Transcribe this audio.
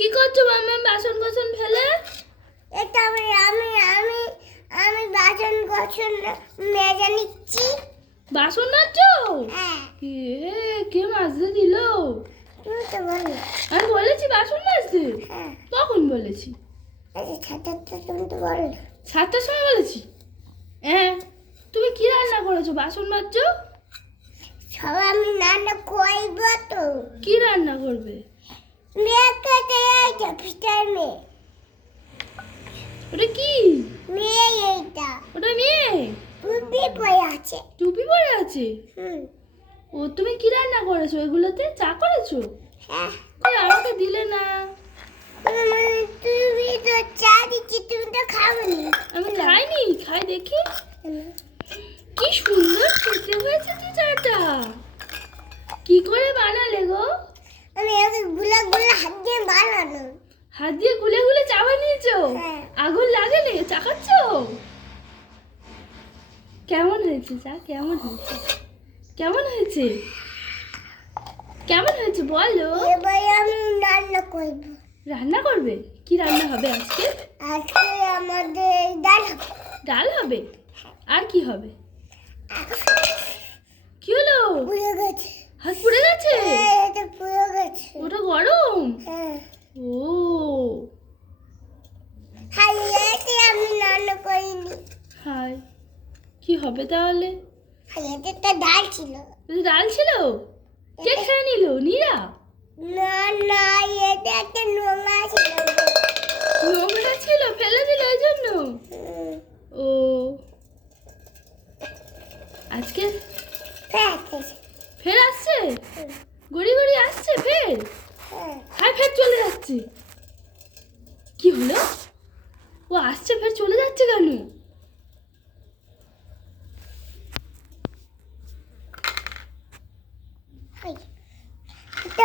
কি করছো মাম্মা বাসন কোসন ফেলে? এটা আমি আমি আমি আমি বাসন কোসন মেজে নিচ্ছি। বাসন মাজছো? হ্যাঁ, কে মাজতে দিল? তুমি তো বললে। আমি বলেছি বাসন মাজতে? হ্যাঁ, কখন বলেছি? এই যে ছাতাটা তুমি তো বললে। 7টার সময় বলেছি। হ্যাঁ, তুমি কি রান্না করেছো বাসন মাজছো? সব আমি রান্না করব তো। কি রান্না করবে? মেয়েকে এইটা ফিটার মেয়ে। ওটা কি? মেয়ে এইটা ওটা মেয়ে টুপি পরে আছে। টুপি পরে আছে? হুম, ও তুমি কি রান্না করেছো ওইগুলোতে? চা করেছো? হ্যাঁ। কই আমাকে দিলে না। তুমি তো চা দিচ্ছি, তুমি তো খাওনি। আমি খাইনি, খাই দেখি। কি সুন্দর খেতে হয়েছে তো চাটা। কি করে বানালে গো? আমি একে গুলা গুলা হাত দিয়ে বানানো। হাত দিয়ে গুলে গুলে চা বানিয়েছো? হ্যাঁ। আগুন লাগেনি? চা খাচ্ছো? কেমন হয়েছে চা? কেমন হয়েছে? কেমন হয়েছে? কেমন হয়েছে বলো? এবার আমি রান্না করব। রান্না করবে? কি রান্না হবে আজকে? আজকে আমাদের ডাল হবে। ডাল হবে? আর কি হবে? কি হলো? পুড়ে গেছে। হাত পুড়ে গেছে? হ্যাঁ, এটা পুড়ে গেছে। ওটা গরম? হ্যাঁ, ও হাইয়াতে আমি রান্না করিনি। হাই, কি হবে তাহলে? হাইয়াতে তো ডাল ছিল। এটা ডাল ছিল? কে খেয়ে নিল? নীরা? না না, এটা একটা নোংরা ছিল। নোংরা ছিল, ফেলে দিল ওই জন্য? হুম, ও আজকে ফেলে দিয়েছে। ফের আসছে? গড়ি গড়ি আসছে ফের? হ্যাঁ, হাই, ফের চলে যাচ্ছে। কি হলো? ও আসছে ফের চলে যাচ্ছে কেন? হাই, এটা